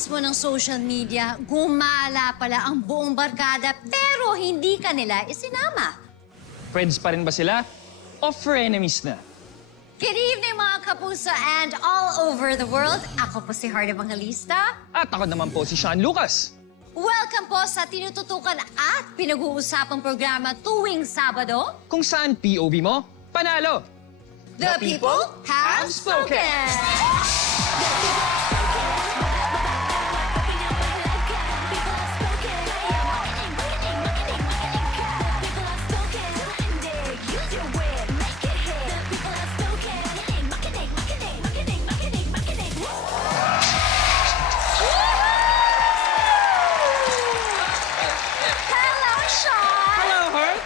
pagbukas mo ng social media, gumala pala ang buong barkada pero hindi ka nila isinama. Friends pa rin ba sila? O frenemies na? Good evening mga kapuso and all over the world. Ako po si Heart Evangelista. At ako naman po si Sean Lucas. Welcome po sa tinututukan at pinag-uusapang programa tuwing Sabado. Kung saan POV mo, panalo! The people have spoken!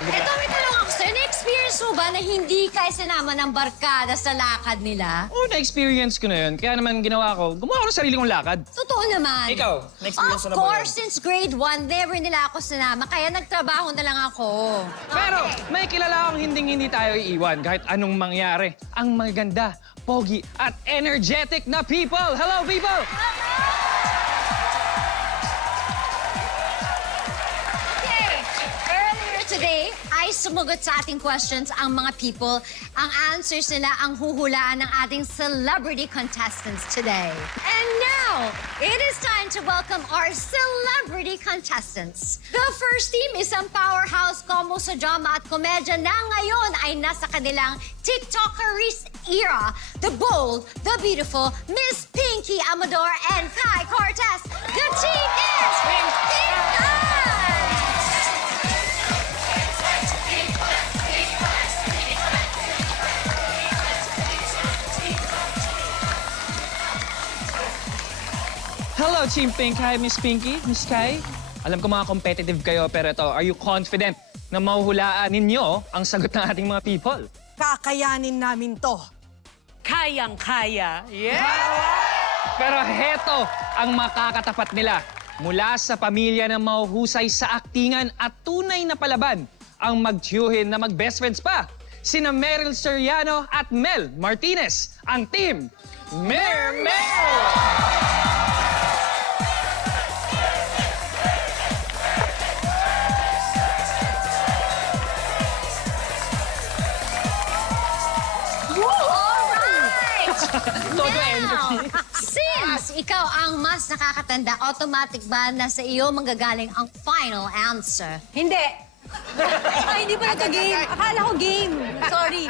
Ito, may tanong ako sa'yo. Na-experience mo ba na hindi ka isinama ng barkada sa lakad nila? Oo, na-experience ko na yun. Kaya naman ginawa ko, gumawa ko ng sarili kong lakad. Totoo naman. Ikaw, na-experience mo na Of ba course, yun? since grade 1, never nila ako sinama. Kaya nagtrabaho na lang ako. Pero may kilala akong hindi tayo iiwan kahit anong mangyari. Ang maganda, pogi at energetic na people. Hello, people! Today, ay sumugot sa ating questions ang mga people. Ang answers nila ang huhulaan ng ating celebrity contestants today. And now, it is time to welcome our celebrity contestants. The first team is ang powerhouse combo sa drama at komedya na ngayon ay nasa kanilang TikTokeries era. The bold, the beautiful, Miss Pinky Amador and Kai Cortez. The team is Pinky! Hello, Team Pink. Hi, Miss Pinky, Miss Kai. Alam ko mga competitive kayo, pero ito, are you confident na mahuhulaan ninyo ang sagot ng ating mga people? Kakayanin namin to. Kayang-kaya. Yeah! Pero heto ang makakatapat nila. Mula sa pamilya na mahuhusay sa aktingan at tunay na palaban ang magtiyuhin na mag-best friends pa. Sina Meryl Soriano at Mel Martinez, ang team Mermel! Now, since ikaw ang mas nakakatanda, automatic ba na sa iyo manggagaling ang final answer? Hindi. Ay, hindi pa nagka-game. Akala ko game. Sorry.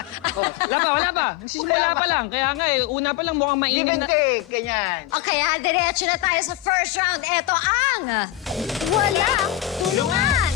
Wala pa. Nagsisimula pa lang. Kaya nga una pa lang mukhang mainit na... ganyan. Okay, diretso na tayo sa first round. Ito ang Walang Tulungan.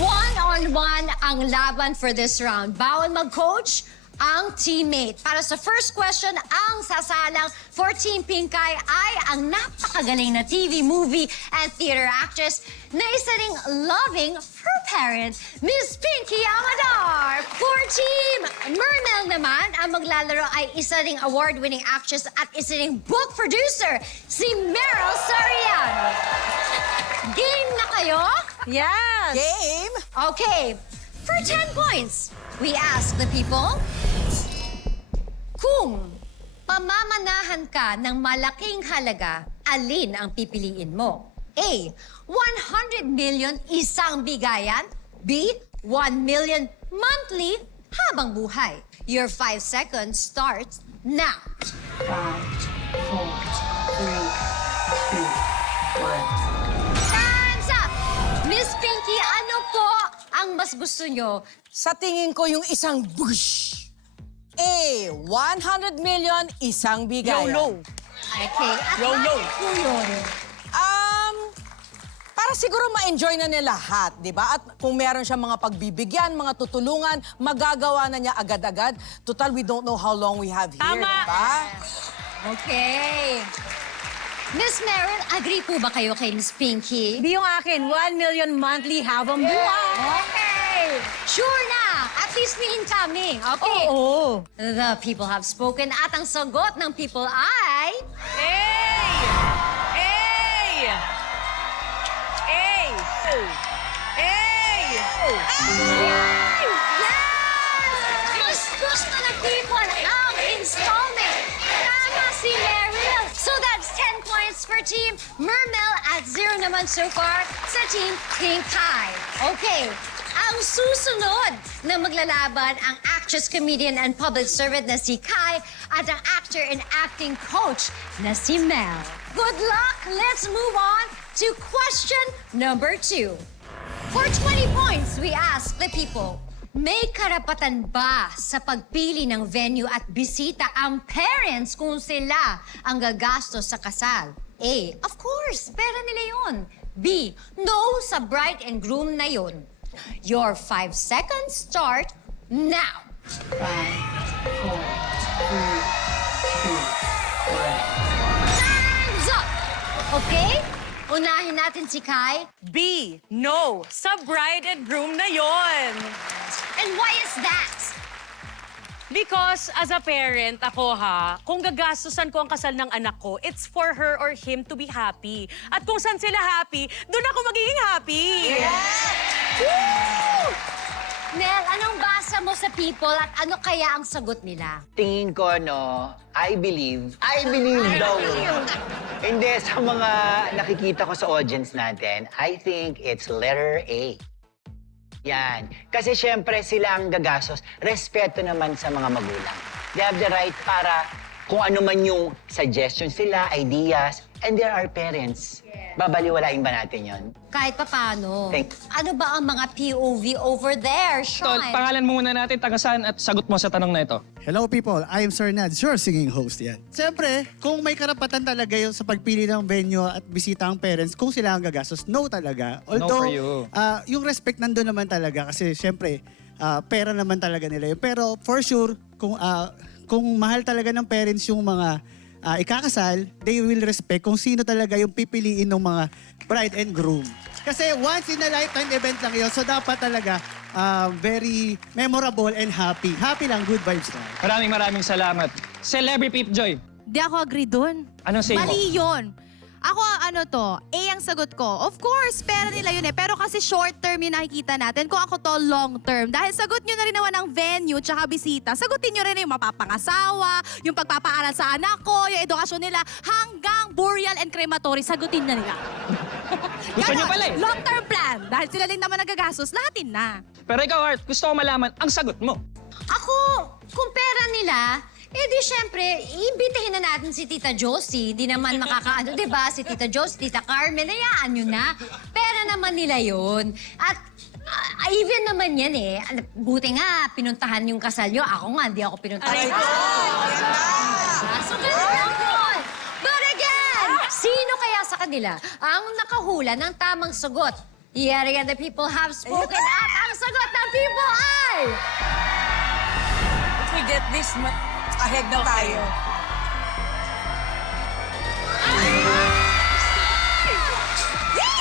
One-on-one ang laban for this round. Bawal mag-coach ang teammate. Para sa first question, ang sasalang for Team Pinkay ay ang napakagaling na TV, movie, and theater actress na isa ring loving fur parent, Miss Pinky Amador. For Team Mermel naman, ang maglalaro ay isa ring award-winning actress at isa ring book producer, si Meryl Soriano. Game na kayo? Yes! Game? Okay, for 10 points, we ask the people, kung pamamanahan ka ng malaking halaga, alin ang pipiliin mo? A, 100 million isang bigayan. B, 1 million monthly habang buhay. Your 5 seconds starts now. 5, 4, 3, 2, 1. Time's up! Miss Pinky, ano po ang mas gusto nyo? Sa tingin ko yung isang bush. A, 100 million, isang bigayan. YOLO. Okay, at YOLO. bakit po yun? Para siguro ma-enjoy na niya lahat, di ba? At kung meron siya mga pagbibigyan, mga tutulungan, magagawa na niya agad-agad. Total, we don't know how long we have here, Tama. di ba? Okay. Miss Meryl, agree po ba kayo kay Miss Pinky? Di yung akin, 1 million monthly habang buhay. Okay! Sure na! At least may incoming. Okay. Oo. The people have spoken at ang sagot ng people ay... Hey! Hey! Hey! Hey! Yes! Mas gusto ng people ang installment. Tama si Meryl. So that's 10 points for for Team Mermel at 0 naman so far sa Team Pink Kai. Okay, ang susunod na maglalaban ang actress, comedian, and public servant na si Kai at ang actor and acting coach na si Mel. Good luck! Let's move on to question number 2. For 20 points, we ask the people, may karapatan ba sa pagpili ng venue at bisita ang parents kung sila ang gagastos sa kasal? A, of course, pera nila yun. B, no sa bride and groom na yun. Your 5 seconds start now. 5, 4, 3, 2, 1. Time's up! Okay? Unahin natin si Kai. B, no. Sa bride and groom na yon. And why is that? Because as a parent, ako kung gagastusan ko ang kasal ng anak ko, it's for her or him to be happy. At kung saan sila happy, doon ako magiging happy. Nel, anong basa mo sa people at ano kaya ang sagot nila? Tingin ko, I believe daw. Hindi, sa mga nakikita ko sa audience natin, I think it's letter A. Yan. Kasi syempre sila ang gagastos. Respeto naman sa mga magulang. They have the right para kung ano man yung suggestions sila, ideas, and there are parents. Babaliwalain ba natin yon? Kahit papano. Thanks. Ano ba ang mga POV over there, Tol, Sean? pangalan mo muna natin, taga saan at sagot mo sa tanong na ito. Hello people, I am Sir Nads, your singing host yan. Siyempre, kung may karapatan talaga yun sa pagpili ng venue at bisita ang parents, kung sila ang gagastos, no talaga. for Although, you. yung respect nandun naman talaga kasi siyempre, pera naman talaga nila yun. Pero for sure, kung mahal talaga ng parents yung mga ikakasal, they will respect kung sino talaga yung pipiliin ng mga bride and groom. Kasi once in a lifetime event lang yun, so dapat talaga very memorable and happy. Happy lang, good vibes lang. Maraming salamat. Celebrity Peep Joy, Di ako agree dun. anong say mo? Mali yun. Ako, A ang sagot ko. Of course, pera nila yun eh. Pero kasi short term yung nakikita natin. Kung ako to, long term. Dahil sagot nyo na rin naman ang venue tsaka bisita. Sagutin nyo rin yung mapapangasawa, yung pagpapaaral sa anak ko, yung edukasyon nila, hanggang burial and crematory. Sagutin na nila. Gusto nyo pala eh. Long term plan. Dahil sila din naman nagagastos, lahatin na. Pero ikaw, Art, gusto ko malaman ang sagot mo. Ako, kung pera nila, di syempre, imbitahin na natin si Tita Josie. Di naman makakaano, di ba? Si Tita Josie, Tita Carmen, hayaan nyo na. Pera naman nila yun. At even naman yan eh. Buti nga, pinuntahan yung kasal nyo. Ako nga, di ako pinuntahan. So, ganun lang yun. But again, sino kaya sa kanila ang nakahula ng tamang sagot? Yet again, the people have spoken at ang sagot ng people ay... If we get this, ahead na tayo.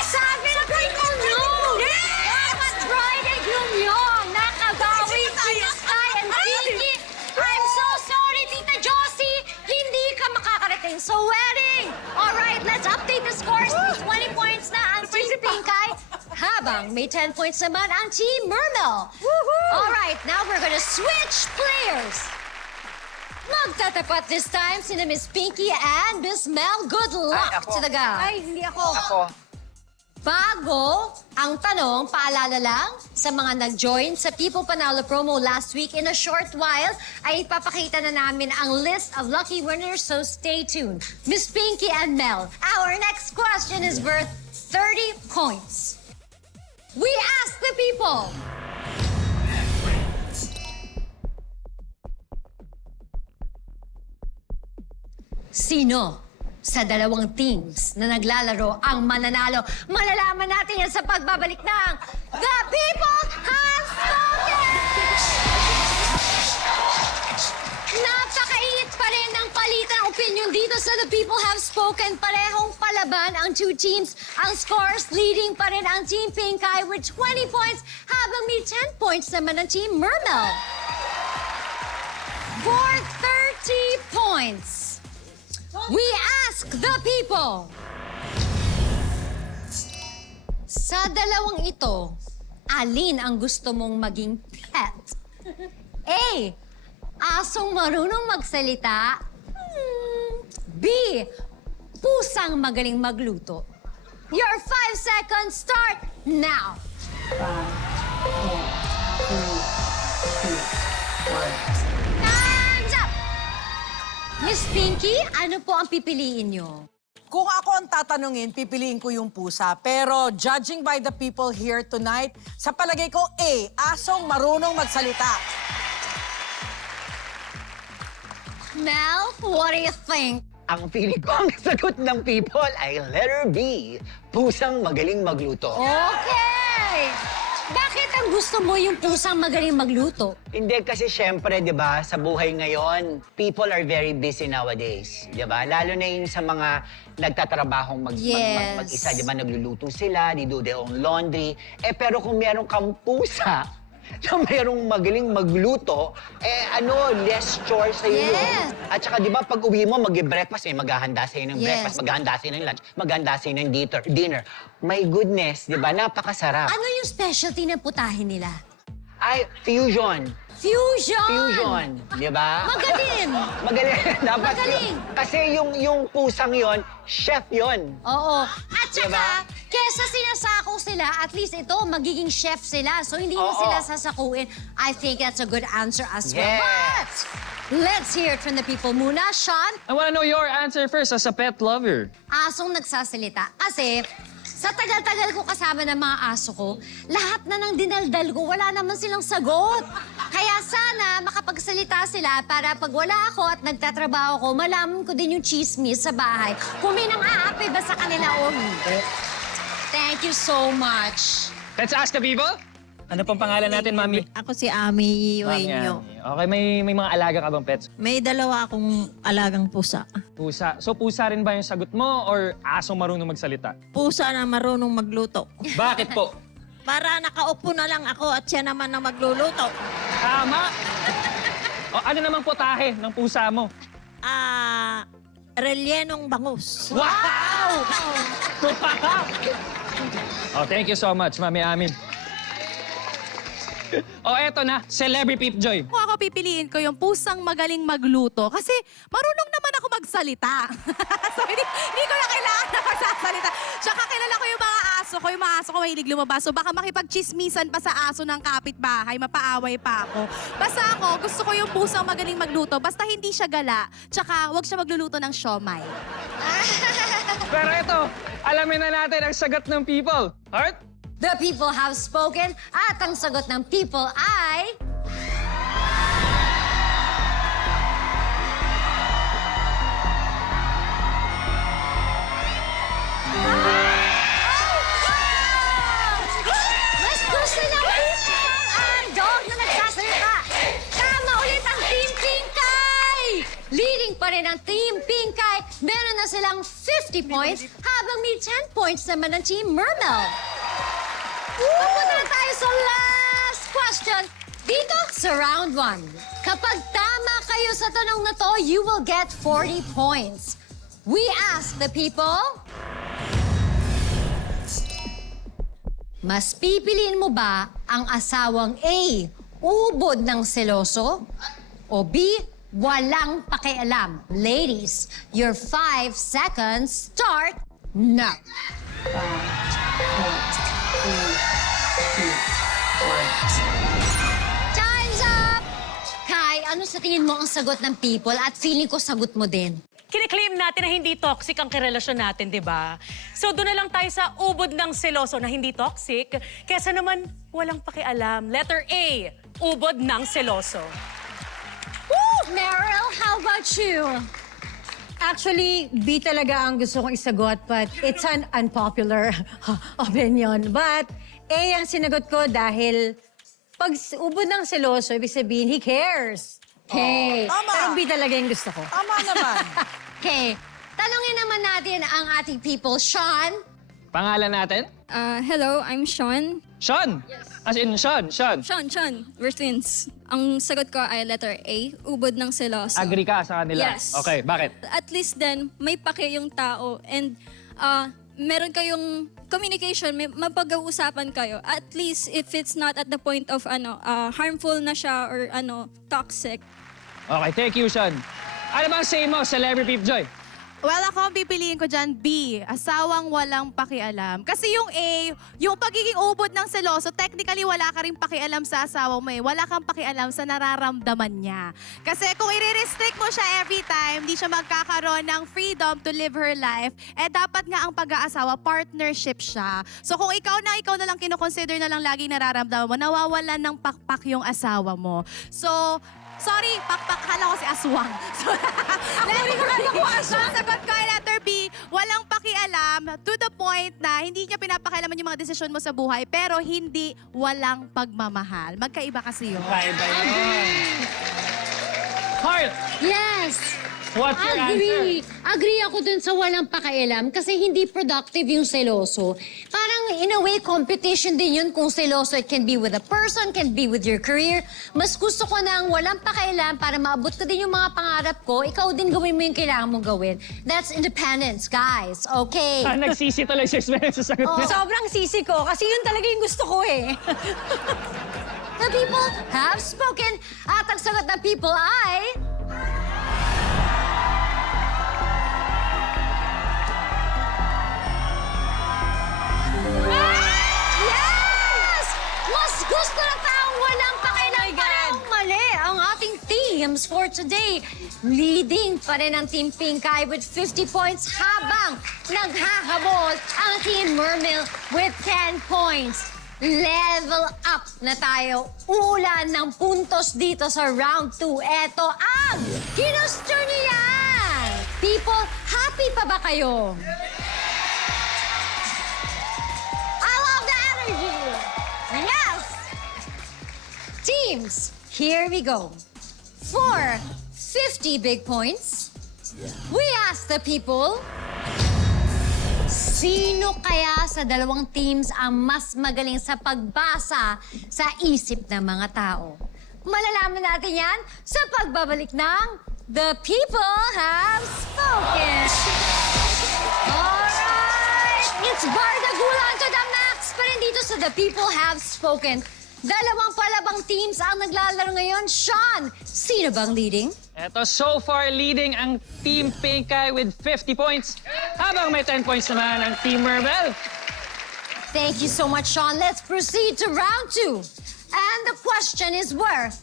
Sabi na kayo nyo! Dapat bride and groom yun! Nakabawi Tita Sky and Pinky! I'm so sorry, Tita Josie! Hindi ka makakarating sa wedding! Alright, let's update the scores. 20 points na ang Team Pinkay, habang may 10 points naman ang Team Mermel. Alright, now we're gonna switch players. Magtatapat this time sina Miss Pinky and Miss Mel. Good luck ako. to the guys. Ay, hindi ako. Ako, Bago ang tanong, paalala lang sa mga nag-join sa People Panalo promo last week, in a short while ay ipapakita na namin ang list of lucky winners, so stay tuned. Miss Pinky and Mel, our next question is worth 30 points. We ask the people, sino sa dalawang teams na naglalaro ang mananalo? Malalaman natin yan sa pagbabalik ng The People Have Spoken! Napakainit pa rin ng palitan ng opinion dito sa The People Have Spoken. Parehong palaban ang two teams. Ang scores, leading pa rin ang Team Pinkay with 20 points, habang may 10 points naman ang Team Mermel. For 30 points, we ask the people. Sa dalawang ito, alin ang gusto mong maging pet? A, asong marunong magsalita. B, pusang magaling magluto? Your 5 seconds start now. 5, 4, 3, 2, 1. Time's up! Miss Pinky, ano po ang pipiliin nyo? Kung ako ang tatanungin, pipiliin ko yung pusa. Pero judging by the people here tonight, sa palagay ko, A, asong marunong magsalita. Mel, what do you think? Ang feeling ko ang sagot ng people ay letter B, pusang magaling magluto. Okay! Bakit ang gusto mo yung pusang magaling magluto? Hindi kasi syempre, 'di ba, sa buhay ngayon, people are very busy nowadays, 'di ba? Lalo na yung sa mga nagtatrabahong Yes. mag-isa, 'di ba? Nagluluto sila, they do their own laundry. Pero kung meron kang pusa na merong magaling magluto, less chores sa'yo yun. Yes. At saka, di ba, pag uwi mo, mag-breakfast, maghahanda sa'yo ng Yes. breakfast, maghahanda sa'yo ng lunch, maghahanda sa'yo ng dinner. My goodness, di ba? Napakasarap. Ano yung specialty ng putahe nila? Ay, fusion. Fusion! Fusion, di ba? Magaling! Magaling. Dapat Magaling. Kasi yung pusang yon, chef yon. Oo. At saka, Diba? kesa sinasako sila, at least ito, magiging chef sila. So, hindi mo Oo. sila sasakuin. I think that's a good answer as well. Yes. But, let's hear it from the people muna. Sean, I wanna know your answer first as a pet lover. asong nagsasalita. Kasi, sa tagal-tagal ko kasama ng mga aso ko, lahat na ng dinaldal ko, wala naman silang sagot. Kaya sana makapagsalita sila para pag wala ako at nagtatrabaho ko, malaman ko din yung chismis sa bahay. Kung may nang-aapi ba sa kanila o hindi. Thank you so much. Let's ask the people. Ano pong pangalan natin, Mami? Ako si Ami Mami Uenyo. Ani. Okay, may mga alaga ka bang pets? May dalawa akong alagang pusa. Pusa. So, pusa rin ba yung sagot mo or asong marunong magsalita? Pusa na marunong magluto. Bakit po? Para nakaupo na lang ako at siya naman ang magluluto. Tama! O, ano namang putahe ng pusa mo? Relyenong bangus. Wow! Oh, thank you so much, Mami Amin. Oh, eto na, Celebrity Peep Joy. Kung ako pipiliin ko yung pusang magaling magluto kasi marunong naman ako magsalita. So hindi ko na kailangan na magsasalita. Tsaka kilala ko yung mga aso ko. Yung mga aso ko mahilig lumabas. So baka makipagchismisan pa sa aso ng kapitbahay, mapaaway pa ako. Basta ako, gusto ko yung pusang magaling magluto. Basta hindi siya gala. Tsaka wag siya magluluto ng siomay. Pero eto, alamin na natin ang sagot ng people. Heart? The people have spoken at ang sagot ng people ay... Mas gusto niya ang dog na nagsasalita. Tama ulit ang Team Pinkay! Leading pa rin ang Team Pinkay. Meron na silang 50 points habang may 10 points naman ang Team Mermel. Papunta na tayo sa last question. Dito sa round 1. Kapag tama kayo sa tanong na to, you will get 40 points. We ask the people... Mas pipiliin mo ba ang asawang A, ubod ng seloso? O B, walang pakialam? Ladies, your 5 seconds start now. 5, 4, 3, 2, 1. Time's up! Kai, ano sa tingin mo ang sagot ng people at feeling ko sagot mo din? Kiniklaim natin na hindi toxic ang karelasyon natin, di ba? So doon na lang tayo sa ubod ng seloso na hindi toxic, kesa naman walang pakialam. Letter A, ubod ng seloso. Meryl, how about you? Actually, B talaga ang gusto kong isagot, but it's an unpopular opinion. But A ang sinagot ko dahil pag ubod ng seloso, ibig sabihin, he cares. Okay. Tama. Pero B talaga yung gusto ko. Tama naman. Okay, tanungin naman natin ang ating people. Sean, Pangalan natin? Hello, I'm Sean. Sean! As in, Sean. Sean, we're twins. Ang sagot ko ay letter A, ubod ng seloso. Agree ka sa kanila? Yes. Okay, bakit? At least then, may pake yung tao and meron kayong communication, may mapag-uusapan kayo. At least if it's not at the point of harmful na siya or toxic. Okay, thank you, Sean. Ano bang say mo, Celebrity Peep Joy? Well, ako ang pipiliin ko dyan, B. Asawang walang pakialam. Kasi yung A, yung pagiging ubod ng seloso, technically wala ka rin pakialam sa asawa mo eh. Wala kang pakialam sa nararamdaman niya. Kasi kung i-restrict mo siya every time, di siya magkakaroon ng freedom to live her life, eh dapat nga ang pag-aasawa, partnership siya. So kung ikaw na lang kinoconsider na lang laging nararamdaman mo, nawawalan ng pakpak yung asawa mo. So, sorry, pakpak, kala ko si Aswang. So, sagot ko ay letter B, walang pakialam to the point na hindi niya pinapakialaman yung mga desisyon mo sa buhay, pero hindi walang pagmamahal. Magkaiba kasi yun. Kaiba yun. Heart, Yes! what's your answer? Agree ako dun sa walang pakialam kasi hindi productive yung seloso. Parang in a way, competition din yun kung seloso. It can be with a person, can be with your career. Mas gusto ko nang walang pakialam para maabot ko din yung mga pangarap ko. Ikaw din gawin mo yung kailangan mong gawin. That's independence, guys. Okay? Nagsisi tuloy si Esmeralda sa sagot niya. Sobrang sisi ko kasi yun talaga yung gusto ko eh. The people have spoken. At ang sagot ng people ay... Yes! Mas gusto na taong walang pakialam parang mali ang ating teams for today. Leading pa rin ang Team Pinkay with 50 points habang naghahabol ang Team Mermil with 10 points. Level up na tayo. Uulan ng puntos dito sa round 2. Eto ang ginusto niyo yan! People, happy pa ba kayo? I love the energy! Yes! Teams, here we go. For 50 big points, we ask the people, sino kaya sa dalawang teams ang mas magaling sa pagbasa sa isip ng mga tao? Malalaman natin yan sa pagbabalik ng The People Have Spoken. Alright! It's Bardagulan to the max pa rin dito sa The People Have Spoken. Dalawang palabang teams ang naglalaro ngayon. Sean, sino bang leading? Eto, so far leading ang Team Pinkay with 50 points, habang may 10 points naman ang Team Mermel. Thank you so much, Sean. Let's proceed to round 2. And the question is worth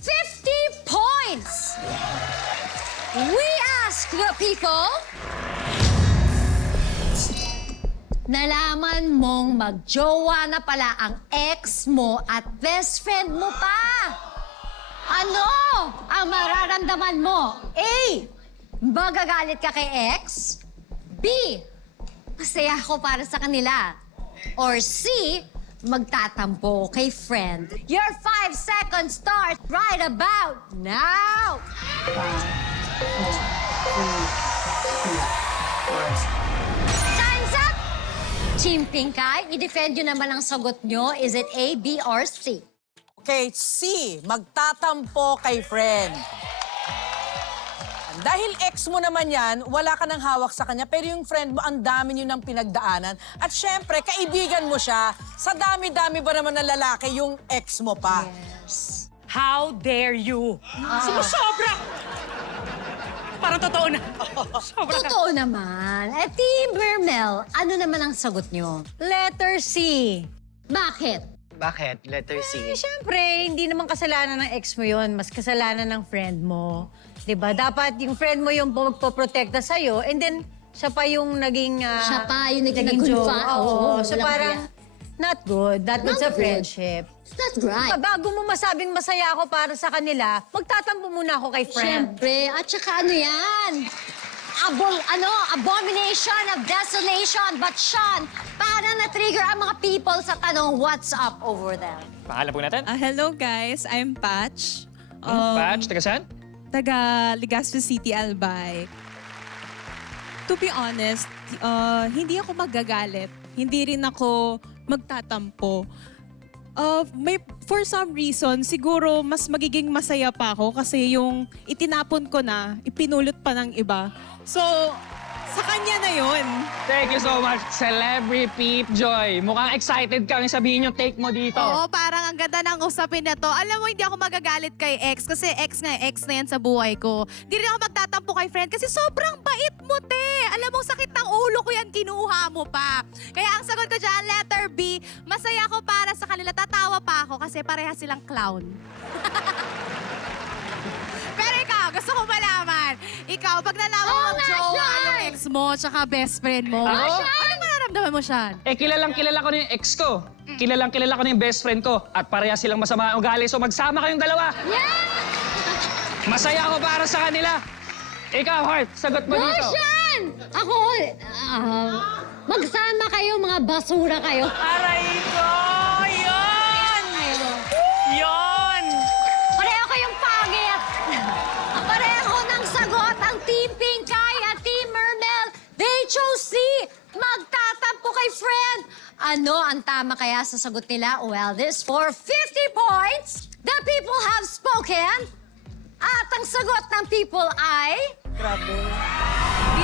50 points. We ask the people, nalaman mong magjowa na pala ang ex mo at best friend mo pa. Ano ang mararamdaman mo? A, magagalit ka kay ex? B, masaya ako para sa kanila. Or C, magtatampo kay friend. Your 5 seconds start right about now. 5, 4, 3, 2, 1. Time's up! Team Pinkay, i-defend nyo naman ang sagot nyo. Is it A, B, or C? Okay, C, magtatampo kay friend. Dahil ex mo naman yan, wala ka nang hawak sa kanya, pero yung friend mo, ang dami nyo ng pinagdaanan. At syempre, kaibigan mo siya. Sa dami-dami ba naman na lalaki yung ex mo pa? Yes. How dare you? Sumusobra! Parang totoo na. Sobra ka. Totoo naman. Eh, Team Mermel, ano naman ang sagot nyo? Letter C. Bakit? Bakit? Letter C. Siyempre, hindi naman kasalanan ng ex mo yun. Mas kasalanan ng friend mo. Diba? Dapat yung friend mo yung magpoprotekta sa'yo and then siya pa yung naging... Siya pa yung naging jowa. nagkunfa. Oo. So walang parang not good. Not good sa good. friendship. It's not right. Bago mo masabing masaya ako para sa kanila, magtatampo muna ako kay friend. Siyempre. At saka ano yan? Abomination of desolation. But Sean, paano na-trigger ang mga people sa tanong, what's up over there? Pangalan po natin. Hello guys, I'm Patch. Patch, taga saan? Taga Legazpi City, Albay. To be honest, hindi ako magagalit. Hindi rin ako magtatampo. For some reason, siguro mas magiging masaya pa ako kasi yung itinapon ko na, ipinulot pa ng iba. So, Sa kanya na yun. Thank you so much, Celebrity Peep Joy. Mukhang excited kang sabihin yung take mo dito. Oo, parang ang ganda ng usapin na to. Alam mo, hindi ako magagalit kay ex kasi ex na yan sa buhay ko. Hindi rin ako magtatampo kay friend kasi sobrang bait mo, te. Alam mo, sakit ng ulo ko yan, kinuha mo pa. Kaya ang sagot ko dyan, letter B, masaya ako para sa kanila. Tatawa pa ako kasi pareha silang clown. Pero ikaw, gusto ko malaman. Ikaw, pag nalaman mo jowa yung ex mo tsaka best friend mo, Ako? ano mararamdaman mo siya? Kilalang kilala ko na yung ex ko. Kilalang kilala ko na yung best friend ko. At pareha silang masama ang ugali. So magsama kayong dalawa. Masaya ako para sa kanila. Ikaw, Heart, sagot mo dito. Roshan! Ako, magsama kayo, mga basura kayo. Aray ko! Yun! Yun! Pareho kayong pangit. Pareho ng sagot ang Team Pinkay at Team Mermel. They chose C. Magtatampo kay friend. Ano ang tama kaya sa sagot nila? Well, this for 50 points. The people have spoken. At ang sagot ng people ay... Grabe. B.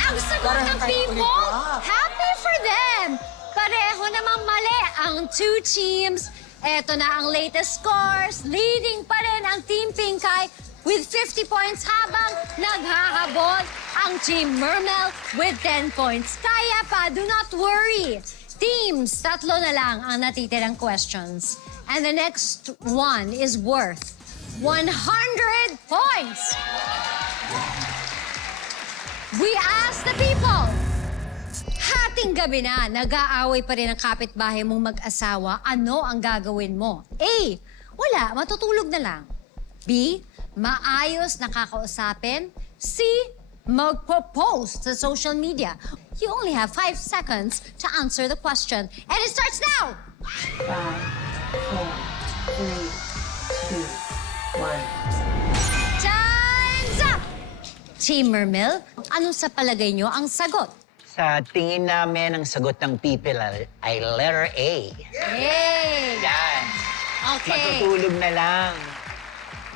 Ang sagot ng people, happy for them. Pareho namang mali ang two teams. Eto na ang latest scores. Leading pa rin ang Team Pinkay with 50 points habang naghahabol ang Team Mermel with 10 points. Kaya pa, do not worry. Teams, 3 na lang ang natitirang questions. And the next one is worth 100 points. We ask the people. Hating gabi na, nag-aaway pa rin ang kapitbahay mong mag-asawa. Ano ang gagawin mo? A. Wala, matutulog na lang. B. Maayos nakakausapin. C. Magpo-post sa social media. You only have 5 seconds to answer the question. And it starts now! 5, 4, 3, 2, 1. Time's up! Team Mermel, ano sa palagay nyo ang sagot? Sa tingin namin, ang sagot ng people ay letter A. Yay! Yan. Okay. Matutulog na lang.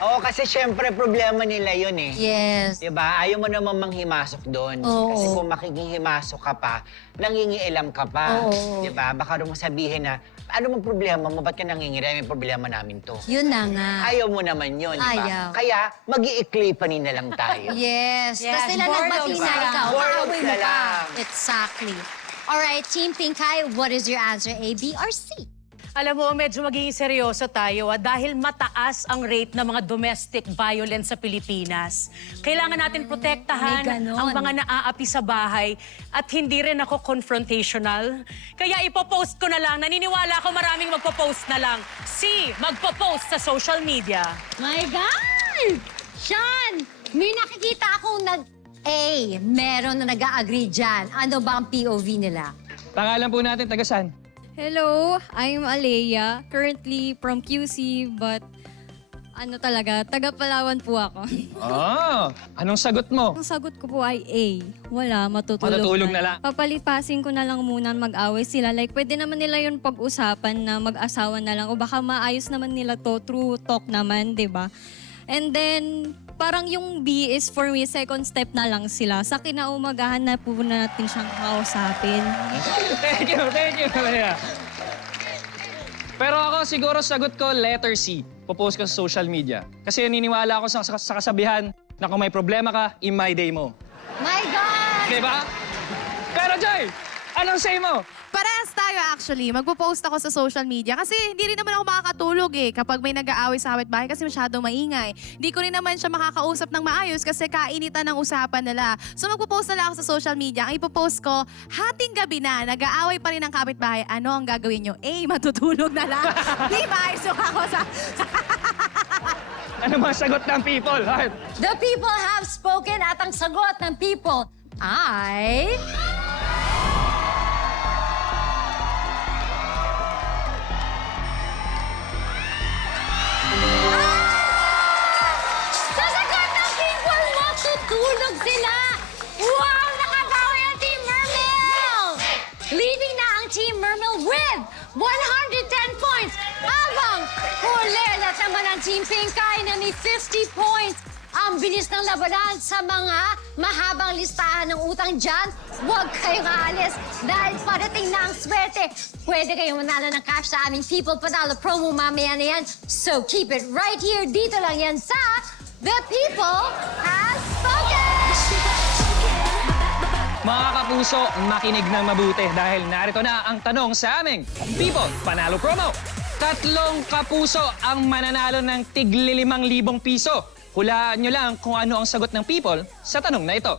Oo, kasi syempre problema nila yun eh. Yes. Diba? Ayaw mo naman manghimasok doon. Oo. Kasi kung makikinghimasok ka pa, nangingialam ka pa. Oo. Diba? Baka rin mo sabihin na, ano mong problema mo? Ba't ka nangingialam? May problema namin to. Yun na nga. Ayaw mo naman yun, diba? Ayaw. Kaya, mag-iiklipanin na lang tayo. Yes. Yes, Tapos sila boredoms nagbati na na lang. ikaw. Boredoms Kaaway mo na pa. lang. Exactly. Alright, Team Pinkay, what is your answer? A, B, or C? Alam mo, medyo magiging seryoso tayo dahil mataas ang rate ng mga domestic violence sa Pilipinas. Kailangan natin protektahan May ganon. ang mga naaapi sa bahay at hindi rin ako confrontational. Kaya ipopost ko na lang. Naniniwala ako maraming magpo-post na lang. C, magpo-post sa social media. My God! Sean, may nakikita akong A, meron na nag-a-agree dyan. Ano ba ang POV nila? Pangalan po natin, tagasan. Hello, I'm Alea, currently from QC, but ano talaga, taga Palawan po ako. Oh, anong sagot mo? Ang sagot ko po ay A. Wala, matutulog, Matutulog na lang. Papalipasin ko na lang muna mag-away sila. Like, pwede naman nila yun pag-usapan na mag-asawa na lang. O baka maayos naman nila to through talk naman, di ba? And then, parang yung B is for me, second step na lang sila. Sa kinaumagahan na po natin siyang kakausapin. Thank you, Maria. Pero ako siguro sagot ko letter C. Popost ko sa social media. Kasi naniniwala ako sa kasabihan na kung may problema ka, i-my day mo. My God! Diba? Pero Joy, anong say mo? Parehas tayo actually. Magpo-post ako sa social media kasi hindi rin naman ako makakatulog kapag may nag-aaway sa kapitbahay kasi masyadong maingay. Hindi ko rin naman siya makakausap ng maayos kasi kainitan ng usapan nila. So magpo-post na lang ako sa social media. Ang ipopost ko, hating gabi na, nag-aaway pa rin ang kapitbahay. Ano ang gagawin nyo? A, matutulog na lang. B, maayos ako sa... Ano mga sagot ng people, Heart? The people have spoken at ang sagot ng people ay... Sa sagot ng people, matutulog sila! Wow! Nakabawi ang Team Mermel! Leading na ang Team Mermel with 110 Habang hulilat naman ang Team Pinkay na may 50 points. Ang bilis ng labanan sa mga mahabang listahan ng utang dyan. Huwag kayong aalis dahil parating na ang swerte. Pwede kayong manalo ng cash sa aming People Panalo promo mamaya na yan. So keep it right here. Dito lang yan sa The People Has Spoken! Mga kapuso, makinig ng mabuti dahil narito na ang tanong sa aming People Panalo Promo. 3 kapuso ang mananalo ng tigli 5,000 piso. Hulaan nyo lang kung ano ang sagot ng people sa tanong na ito.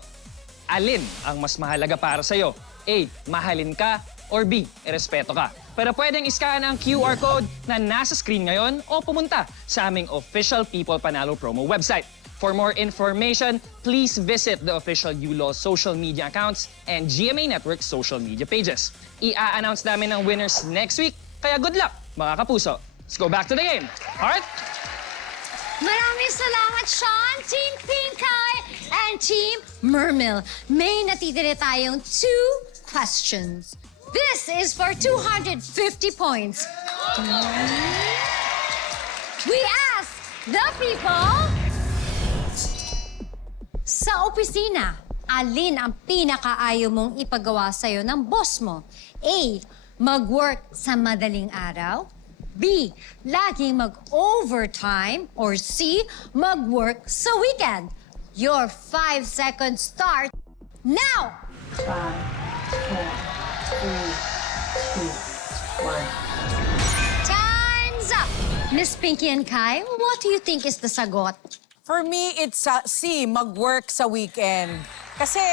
Alin ang mas mahalaga para sa'yo? A. Mahalin ka or B. Irespeto ka. Pero pwedeng iskaan ang QR code na nasa screen ngayon o pumunta sa aming official People Panalo Promo website. For more information, please visit the official ULaw social media accounts and GMA Network social media pages. I-a-announce namin ang winners next week, kaya good luck, mga kapuso. Let's go back to the game. Heart? Maraming salamat, Sean, Team Pinkay, and Team Mermil. May natitira tayong 2 questions. This is for 250 points. We ask the people, sa opisina, alin ang pinakaayaw mong ipagawa sa'yo ng boss mo? A. Mag-work sa madaling araw. B. Laging mag-overtime. Or C. Mag-work sa weekend. Your 5 seconds start now! 5, 4, 3, 2, 1. Time's up! Miss Pinky and Kai, what do you think is the sagot? For me, it's C, mag-work sa weekend. Kasi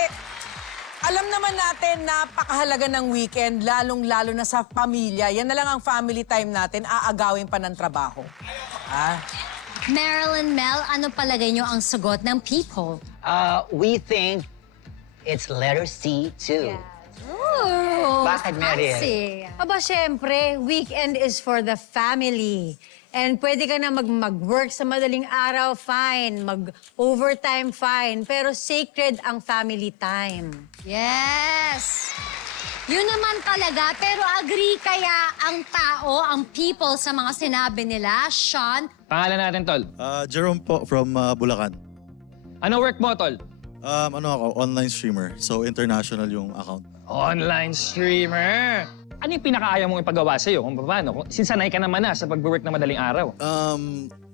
alam naman natin, napakahalaga ng weekend, lalong-lalo na sa pamilya. Yan na lang ang family time natin, aagawin pa ng trabaho. Marilyn Mel, ano palagay nyo ang sagot ng people? We think it's letter C too. Ooh, Bakit, Meryl? fancy. Aba, syempre, weekend is for the family. And pwede ka na mag-work sa madaling araw, fine. Mag-overtime, fine. Pero sacred ang family time. Yes! Yun naman talaga, pero agree kaya ang tao, ang people sa mga sinabi nila, Sean? Pangalan natin, Tol. Jerome po from Bulacan. Ano work mo, Tol? Ano ako, online streamer. So international yung account. Online streamer. Ano yung pinakaayaw mong ipagawa sa'yo? Kung paano? Kung sinsanay ka naman na sa pag-work na madaling araw.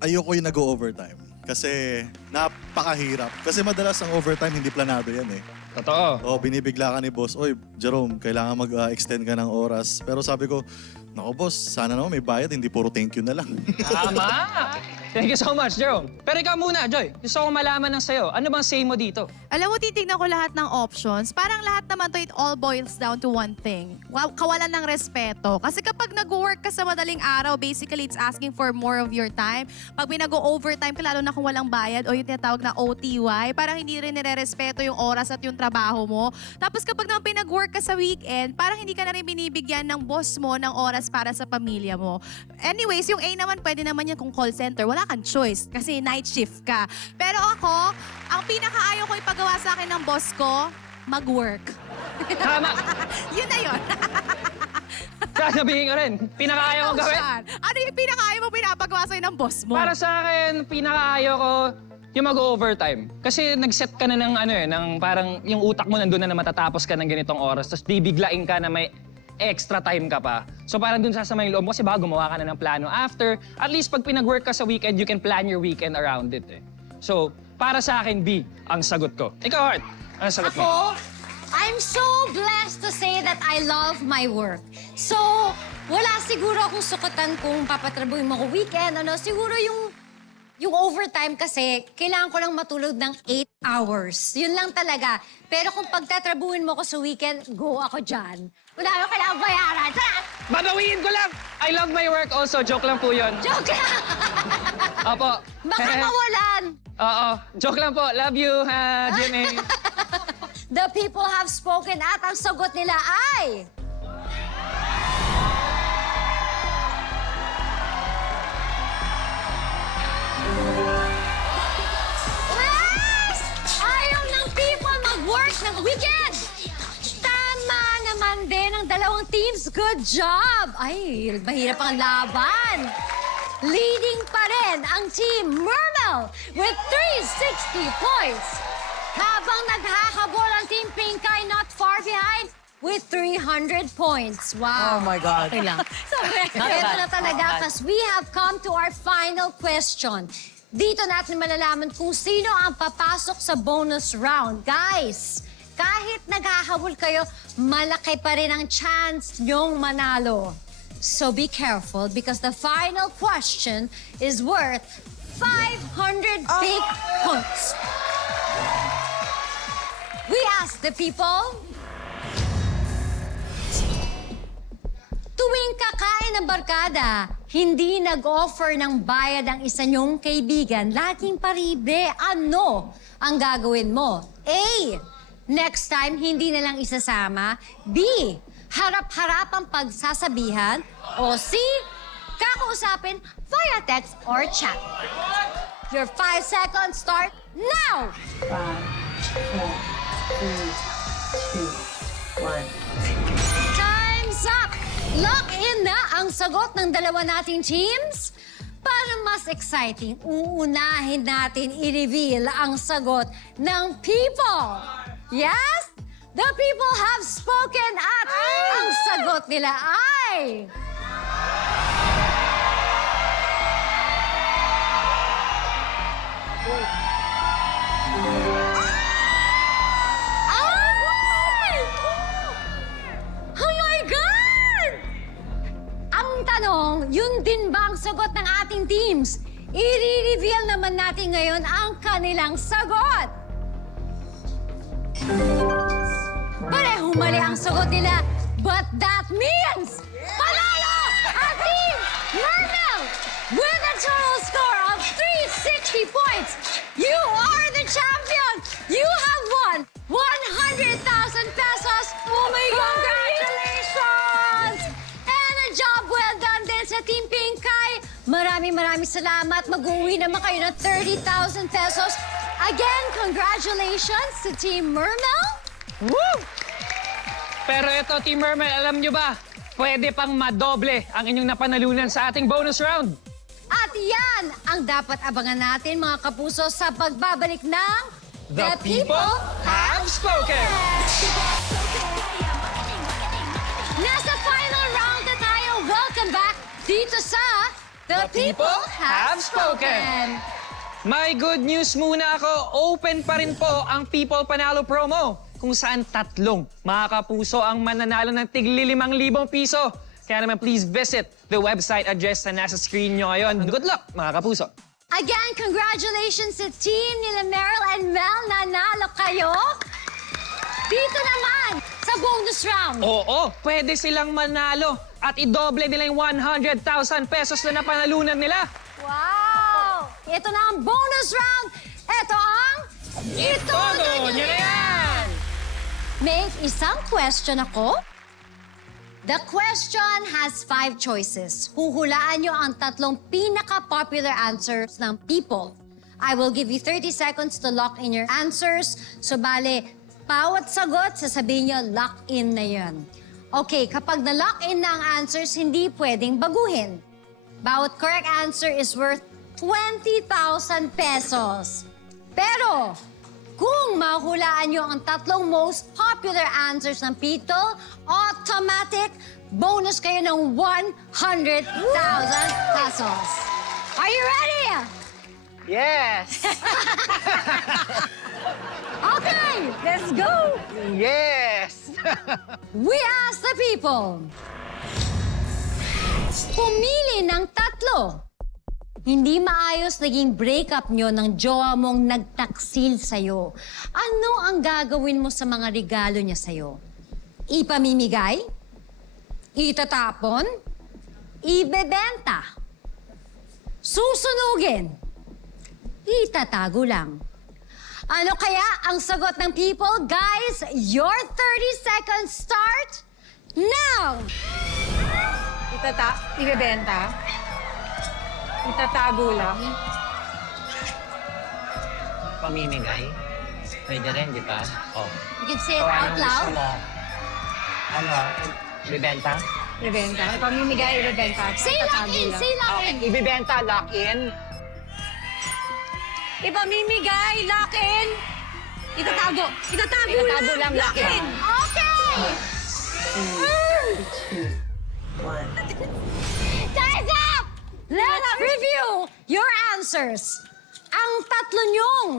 Ayoko yung nag-overtime. Kasi napakahirap. Kasi madalas ang overtime hindi planado yan eh. Totoo. O binibigla ka ni boss, oy Jerome, kailangan mag-extend ka ng oras. Pero sabi ko, nako boss, sana naman may bayad, hindi puro thank you na lang. Tama! Thank you so much, Jerome. Pero ikaw muna, Joy. Gusto ko malaman ng sayo. Ano bang say mo dito? Alam mo, titignan ko lahat ng options. Parang lahat naman to, it all boils down to one thing. Kawalan ng respeto. Kasi kapag nag-work ka sa madaling araw, basically it's asking for more of your time. Pag nag-overtime ka, lalo na kung walang bayad o yung tinatawag na OTY, parang hindi rin nire-respeto yung oras at yung trabaho mo. Tapos kapag naman pinag-work ka sa weekend, parang hindi ka na rin binibigyan ng boss mo ng oras para sa pamilya mo. Anyways, yung A naman, pwede naman yan kung call center. Wala kang choice kasi night shift ka. Pero ako, ang pinakaayaw ko ipagawa sa akin ng boss ko, mag-work. Tama! Yun na yun. Sasabihin ko rin, pinakaayaw ko gawin. Ano yung pinakaayaw mo pinapagawa sa'yo ng boss mo? Para sa akin, pinakaayaw ko yung mag-overtime. Kasi nag-set ka na ng ng parang yung utak mo nandun na matatapos ka ng ganitong oras. Tapos bibiglain ka na may extra time ka pa. So parang dun sasama yung loob mo kasi baka gumawa ka na ng plano after. At least pag pinag-work ka sa weekend, you can plan your weekend around it eh. So, para sa akin, B, ang sagot ko. Ikaw, Heart, ano sagot mo? Ako, I'm so blessed to say that I love my work. So, wala siguro akong sukatan kung papatrabuhin mo ko weekend. Siguro yung overtime kasi, kailangan ko lang matulog ng 8 hours. Yun lang talaga. Pero kung pagtatrabuhin mo ko sa weekend, go ako dyan. Wala ako kailangan bayaran. Tara! Babawiin ko lang! I love my work also. Joke lang po yun. Joke lang! Opo. Baka mawalan. Oo. Joke lang po. Love you, Jimmy. The people have spoken at ang sagot nila ay... Yes! Ayaw ng people mag-work ng weekend! Tama naman naman din ang dalawang teams. Good job! Ay, mahirap ang laban. Leading pa rin ang Team Mermel with 360 points. Habang naghahabol ang Team Pinkay not far behind with 300 points. Wow. Oh my God. Okay lang. Ito na talaga kasi we have come to our final question. Dito natin malalaman kung sino ang papasok sa bonus round. Guys, kahit naghahabol kayo, malaki pa rin ang chance nyong manalo. So be careful because the final question is worth 500 big points. We ask the people, tuwing kakain ng barkada, hindi nag-offer ng bayad ang isa niyong kaibigan, laging paribe. Ano ang gagawin mo? A, next time hindi na lang isasama. B, harap-harapang pagsasabihan. O C, kakausapin via text or chat. Your 5 seconds start now! 5, 4, 3, 2, 1. Time's up! Lock in na ang sagot ng dalawa nating teams. Para mas exciting, uunahin natin i-reveal ang sagot ng people. Yes? The people have spoken at ang sagot nila ay... Oh my God! Ang tanong, yun din ba ang sagot ng ating teams? I-reveal naman natin ngayon ang kanilang sagot. Parehong mali ang sagot nila, but that means panalo ang Team Mermel with a total score of 360 points. You are the champion! You have won 100,000 pesos! Oh my God! Congratulations! And a job well done din sa Team Pinkay. Maraming salamat. Mag-uwi naman kayo ng 30,000 pesos. Again, congratulations to Team Mermel. Woo! Pero ito, Team Mermel, alam nyo ba, pwede pang madoble ang inyong napanalunan sa ating bonus round. At yan ang dapat abangan natin, mga kapuso, sa pagbabalik ng The People Have Spoken! Nasa final round na tayo. Welcome back dito sa The People Have Spoken. May good news muna ako. Open pa rin po ang People Panalo promo kung saan tatlong mga kapuso ang mananalo ng tigli 5,000 piso. Kaya naman please visit the website address na nasa screen nyo ngayon. Good luck, mga kapuso. Again, congratulations sa team nila Meryl and Mel. Nanalo kayo. Dito naman sa bonus round. Oo, pwede silang manalo at idoble nila yung 100,000 pesos na napanalunan nila. Wow! Ito na ang bonus round. Ito ang... Itodo nyo na yan! May isang question ako. The question has 5 choices. Huhulaan nyo ang tatlong pinaka-popular answers ng people. I will give you 30 seconds to lock in your answers. So, bale, bawat sagot, sasabihin nyo, lock in na yan. Okay, kapag na-lock in na ang answers, hindi pwedeng baguhin. Bawat correct answer is worth 20,000 pesos. Pero, kung mahulaan nyo ang tatlong most popular answers ng people, automatic bonus kayo ng 100,000 pesos. Are you ready? Yes! Okay, let's go! Yes! We ask the people. Pumili ng tatlo. Hindi maayos naging breakup nyo ng jowa mong nagtaksil sa'yo. Ano ang gagawin mo sa mga regalo niya sa'yo? Ipamimigay? Itatapon? Ibebenta? Susunugin? Itatago lang. Ano kaya ang sagot ng people? Guys, your 30 seconds start now! Ibebenta? Itatago lang? Pamimigay. Pwede rin, di ba? Oh. You can say it out loud. Ano? Ibibenta? Rebenta. Ipamimigay, rebenta. Say lock in! Say lock in! Ibibenta, lock in. Ipamimigay, lock in. Itatago. Itatago Itatago lang, lock in. Okay! Time's up! Let's review your answers. Ang tatlo nyong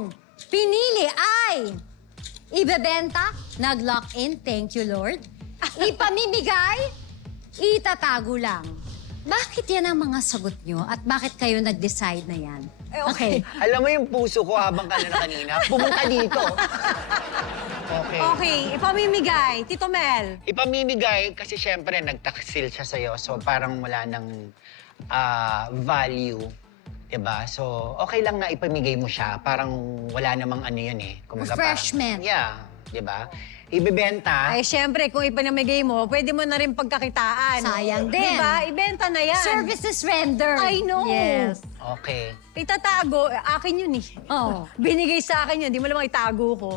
pinili ay ibebenta, nag-lock in, thank you Lord. Ipamimigay, itatago lang. Bakit yan ang mga sagot nyo at bakit kayo nag-decide na yan? Okay. Alam mo yung puso ko habang kanina, pumunta dito. Okay. Okay, ipamimigay. Tito Mel. Ipamimigay kasi syempre nagtaksil siya sa'yo, so parang wala ng value. Diba? So, okay lang na ipamigay mo siya. Parang wala namang ano yun eh. Kumaga parang- Refreshment. Yeah. Diba? Ibibenta. Ay, syempre, kung ipamimigay mo, pwede mo na rin pagkakitaan. Sayang din. Diba? Ibenta na yan. Services rendered. I know. Yes. Okay. Itatago, akin yun eh. Oh. Binigay sa akin yun, di mo lamang itago ko.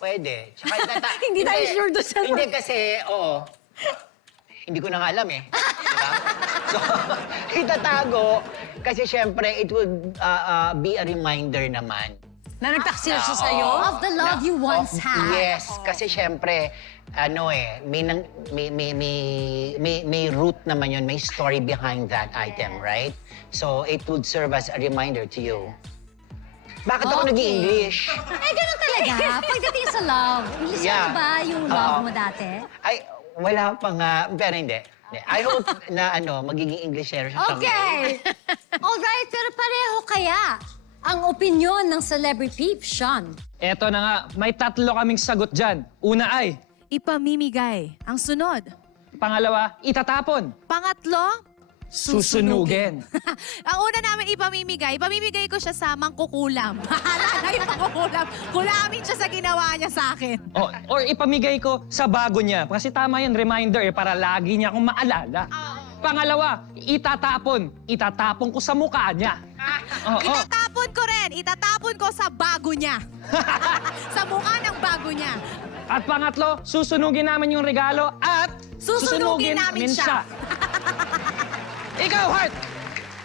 Pwede. Tsaka Hindi tayo sure doon sa- Hindi kasi, oo. Hindi ko na nga alam eh. Diba? So, itatago kasi syempre it would be a reminder naman. Na nagtaksil siya sa'yo? Of the love you once had. Yes, kasi syempre, ano eh, may root naman yun, may story behind that item, right? So, it would serve as a reminder to you. Bakit ako Okay. nag-i-English? Eh, ganun talaga. Pagdating sa love. English Yeah. ba yung love mo dati? Ay, wala pa nga, pero hindi. I hope na magiging Englishero siya someday. Okay. Alright, pero pareho kaya ang opinion ng celebrity, Sean. Eto na nga, may tatlo kaming sagot dyan. Una ay, Ipamimigay. Ang sunod. pangalawa, itatapon. Pangatlo, Susunugin. ang una namin ipamimigay ko siya sa mangkukulam. Bahala na yung mangkukulam. Kulamin siya sa ginawa niya sa akin. Or ipamigay ko sa bago niya. Kasi tama yan, reminder para lagi niya akong maalala. Pangalawa, itatapon. Itatapon ko sa mukha niya. Oo. Itatapon ko rin. Itatapon ko sa bago niya. Sa mukha ng bago niya. At pangatlo, susunugin namin yung regalo at Susunugin namin siya. Ikaw, Heart!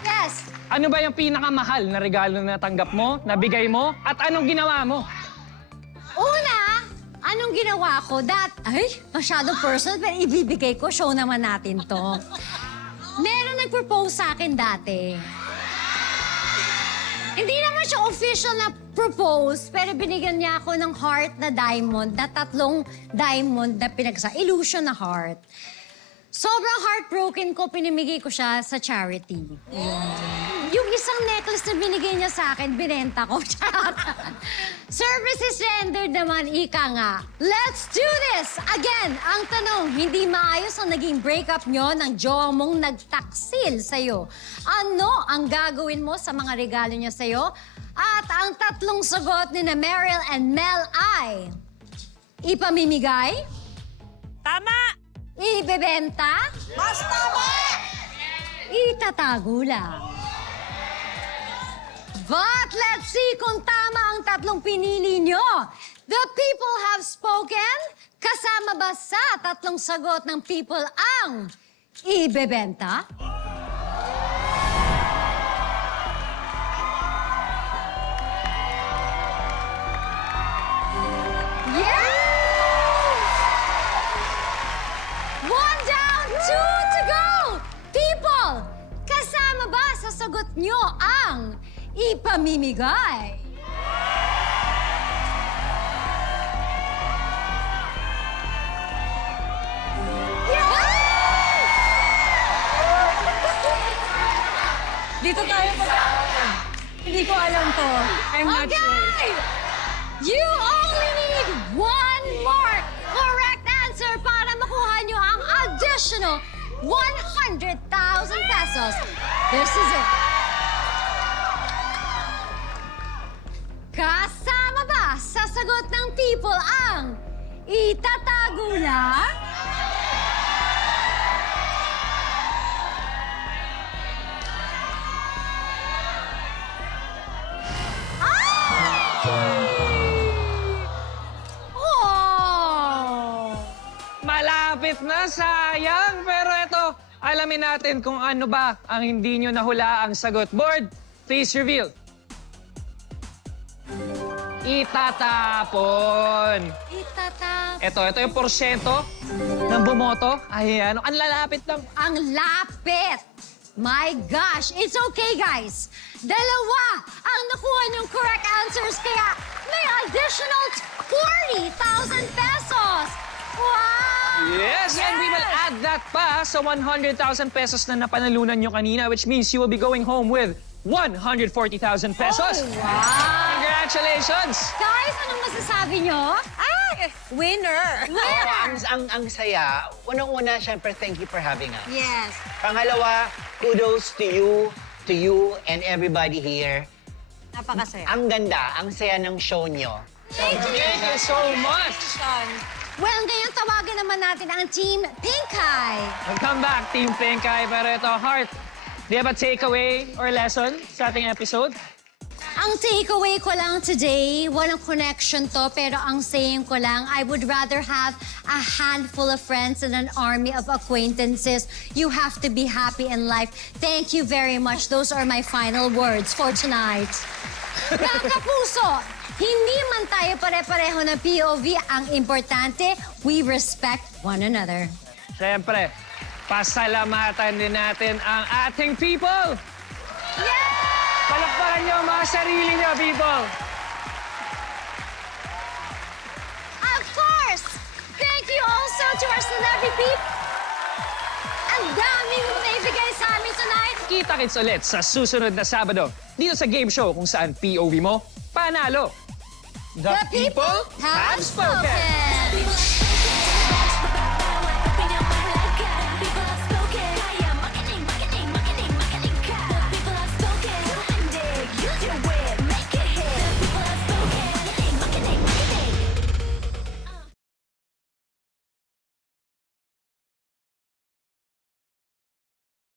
Yes. Ano ba yung pinakamahal na regalo na natanggap mo, nabigay mo, at anong ginawa mo? Una, anong ginawa ko? Masyadong personal, pero ibibigay ko. Show naman natin to. Meron nag-propose sa akin dati. Hindi naman siya official na propose, pero binigyan niya ako ng heart na diamond, na tatlong diamond na pinagsa. Illusion na heart. Sobrang heartbroken ko, pinimigay ko siya sa charity. Yung isang necklace na binigay niya sa akin, binenta ko. Services rendered naman, ika nga. Let's do this! Again, ang tanong, hindi maayos ang naging breakup nyo ng jowa mong nagtaksil sa'yo. Ano ang gagawin mo sa mga regalo niya sa'yo? At ang tatlong sagot ni na Meryl and Mel ay... Ipamimigay? Tama! Ibebenta? Mas tama! Itatago lang. But let's see kung tama ang tatlong pinili nyo. The people have spoken. Kasama ba sa tatlong sagot ng people ang ibebenta? Yeah! One down, two to go! People, kasama ba sa sagot nyo ang ipamimigay? Dito tayo Hindi ko alam to. I'm not sure. Okay! You only need one more correct answer para makuha nyo ang additional 100,000 pesos. This is it. Kasama ba sa sagot ng people ang itatago lang? Malapit Malapit na, sayang. Pero eto, alamin natin kung ano ba ang hindi nyo nahula ang sagot. Board, please reveal. Itatapon. Ito yung porsyento ng bumoto. Ayan, ang lalapit lang. Ang lapit! My gosh! It's okay, guys. Dalawa ang nakuha niyong correct answers, kaya may additional 40,000 pesos! Wow! Yes, and we will add that pa sa 100,000 pesos na napanalunan nyo kanina, which means you will be going home with 140,000 pesos. Oh, wow! Congratulations! Guys, anong masasabi niyo? Winner! Ang saya. Unang-una, syempre, thank you for having us. Yes. Pangalawa, kudos to you and everybody here. Napakasaya. Ang ganda, ang saya ng show nyo. Thank you so much! Well, ngayon tawagan naman natin ang Team Pink Eye. Welcome back, Team Pink Eye. Pero ito, Heart, do you have a takeaway or lesson sa ating episode? Ang takeaway ko lang today, walang connection to, pero ang saying ko lang, I would rather have a handful of friends than an army of acquaintances. You have to be happy in life. Thank you very much. Those are my final words for tonight. Mga kapuso, hindi man tayo pare-pareho ng POV, ang importante, we respect one another. Siyempre, pasalamatan din natin ang ating people! Palakpakan niyo ang mga sarili niyo, people! Of course! Thank you also to our celebrity people. Ang daming naibigay sa amin tonight. Kita-kits ulit sa susunod na Sabado dito sa game show kung saan POV mo, panalo! The people have spoken.